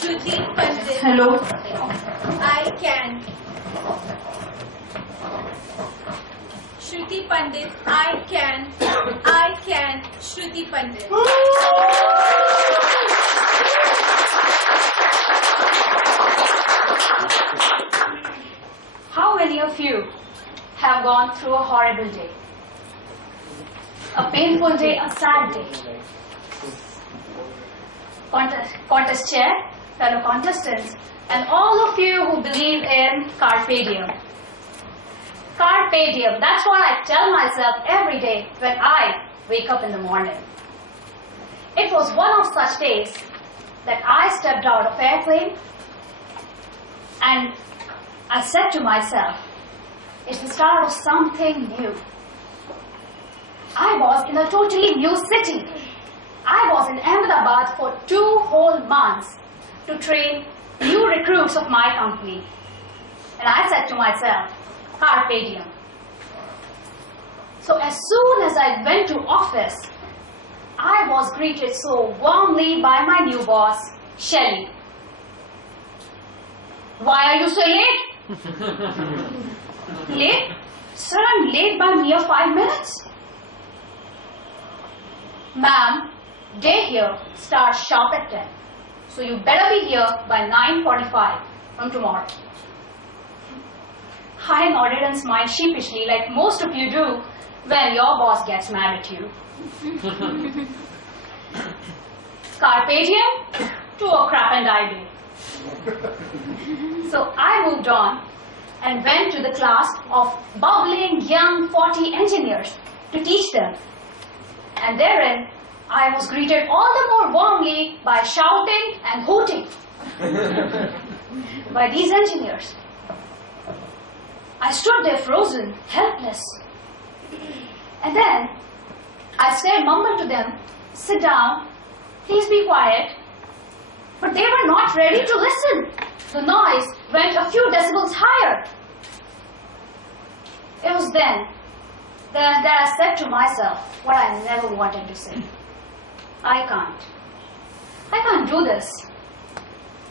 Shruti Pandit. Hello. I can. Shruti Pandit. I can. I can. Shruti Pandit. How many of you have gone through a horrible day? A painful day, a sad day. Contest chair, fellow contestants, and all of you who believe in carpe diem. Carpe diem, that's what I tell myself every day when I wake up in the morning. It was one of such days that I stepped out of airplane and I said to myself, it's the start of something new. I was in a totally new city. I was in Ahmedabad for 2 whole months to train new recruits of my company. And I said to myself, carpe diem. So as soon as I went to office, I was greeted so warmly by my new boss, Shelley. Why are you so late? Late? Sir, I'm late by mere 5 minutes. Ma'am, day here starts sharp at 10. So you better be here by 9:45 from tomorrow. I nodded and smiled sheepishly like most of you do when your boss gets mad at you. Carpe diem to a crap and I day. So I moved on and went to the class of bubbling young 40 engineers to teach them. And therein, I was greeted all the more warmly by shouting and hooting by these engineers. I stood there frozen, helpless. And then I said, mumbled to them, sit down, please be quiet. But they were not ready to listen. The noise went a few decibels higher. It was then that I said to myself what I never wanted to say. I can't do this.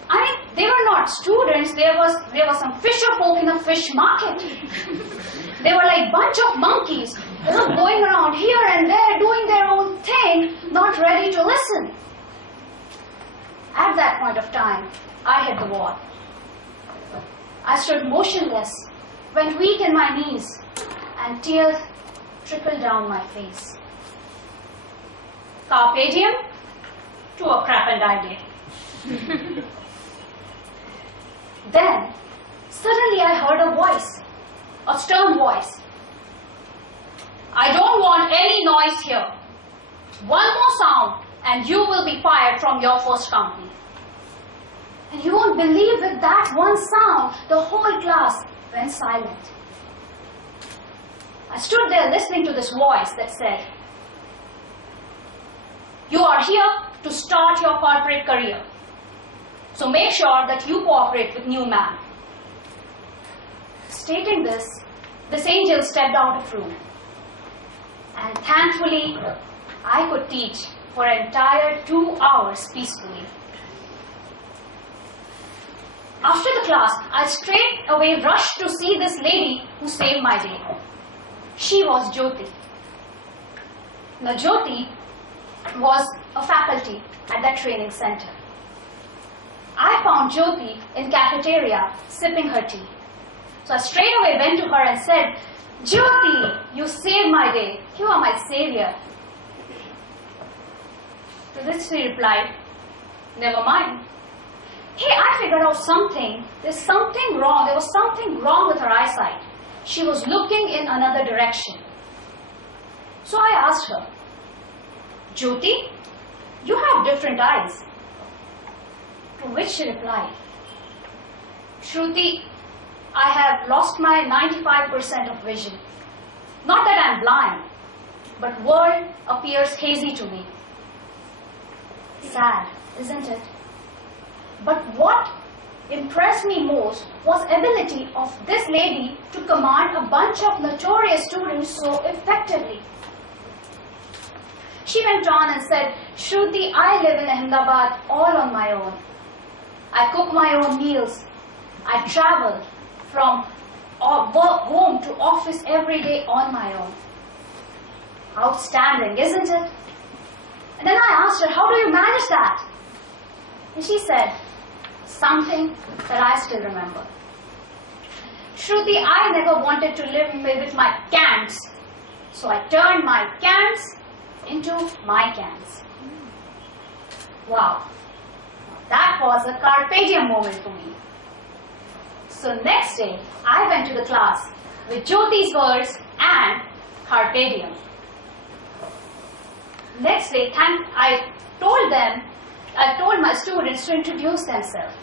I mean, they were not students. There was some fisher folk in a fish market. They were like bunch of monkeys, going around here and there, doing their own thing, not ready to listen. At that point of time, I hit the wall. I stood motionless, went weak in my knees, and tears trickled down my face. Carpe diem to a crap and I day. Then, suddenly I heard a voice, a stern voice. I don't want any noise here. One more sound and you will be fired from your first company. And you won't believe with that one sound, the whole class went silent. I stood there listening to this voice that said, you are here to start your corporate career. So make sure that you cooperate with new man. Stating this angel stepped out of room. And thankfully, I could teach for an entire 2 hours peacefully. After the class, I straight away rushed to see this lady who saved my day. She was Jyoti. Now Jyoti was a faculty at that training center. I found Jyoti in cafeteria sipping her tea. So I straight away went to her and said, Jyoti, you saved my day. You are my savior. To this she replied, never mind. Hey, I figured out something. There's something wrong. There was something wrong with her eyesight. She was looking in another direction. So I asked her, Jyoti, you have different eyes. To which she replied, Shruti, I have lost my 95% of vision. Not that I'm blind, but world appears hazy to me. Sad, isn't it? But what impressed me most was ability of this lady to command a bunch of notorious students so effectively. She went on and said, Shruti, I live in Ahmedabad all on my own. I cook my own meals. I travel from home to office every day on my own. Outstanding, isn't it? And then I asked her, how do you manage that? And she said, something that I still remember. Shruti, I never wanted to live with my can'ts. So I turned my can'ts into my cans. Wow. That was a carpe diem moment for me. So next day, I went to the class with Jyoti's words and carpe diem. Next day, I told my students to introduce themselves.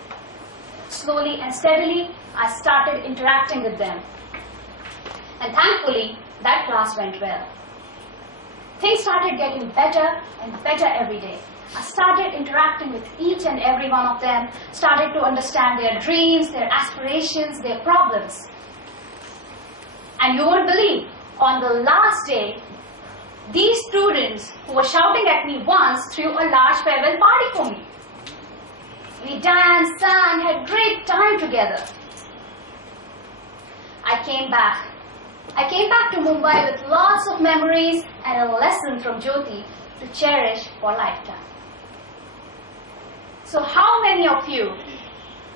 Slowly and steadily, I started interacting with them. And thankfully, that class went well. Things started getting better and better every day. I started interacting with each and every one of them, started to understand their dreams, their aspirations, their problems. And you won't believe, on the last day, these students who were shouting at me once threw a large farewell party for me. We danced, sang, had great time together. I came back to Mumbai with lots of memories and a lesson from Jyoti to cherish for a lifetime. So how many of you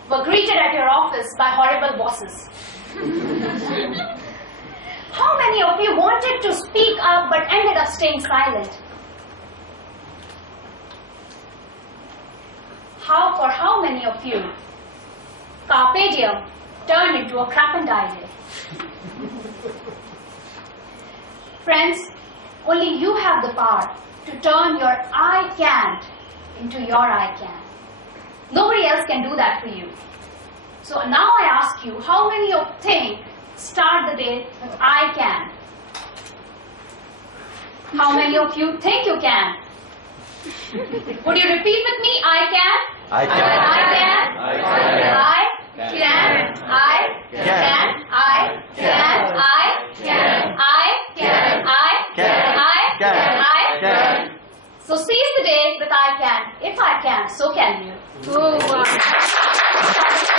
were greeted at your office by horrible bosses? How many of you wanted to speak up but ended up staying silent? For how many of you, carpe diem turned into a crap-and-die day? Friends, only you have the power to turn your I can't into your I can. Nobody else can do that for you. So now I ask you, how many of you think start the day with I can? How many of you think you can? Would you repeat with me? I can. I can. I can. I can. I can. I can. I can. I can. I can. I can. I can. I can. So seize the day with I can. If I can, so can you. Oh, wow.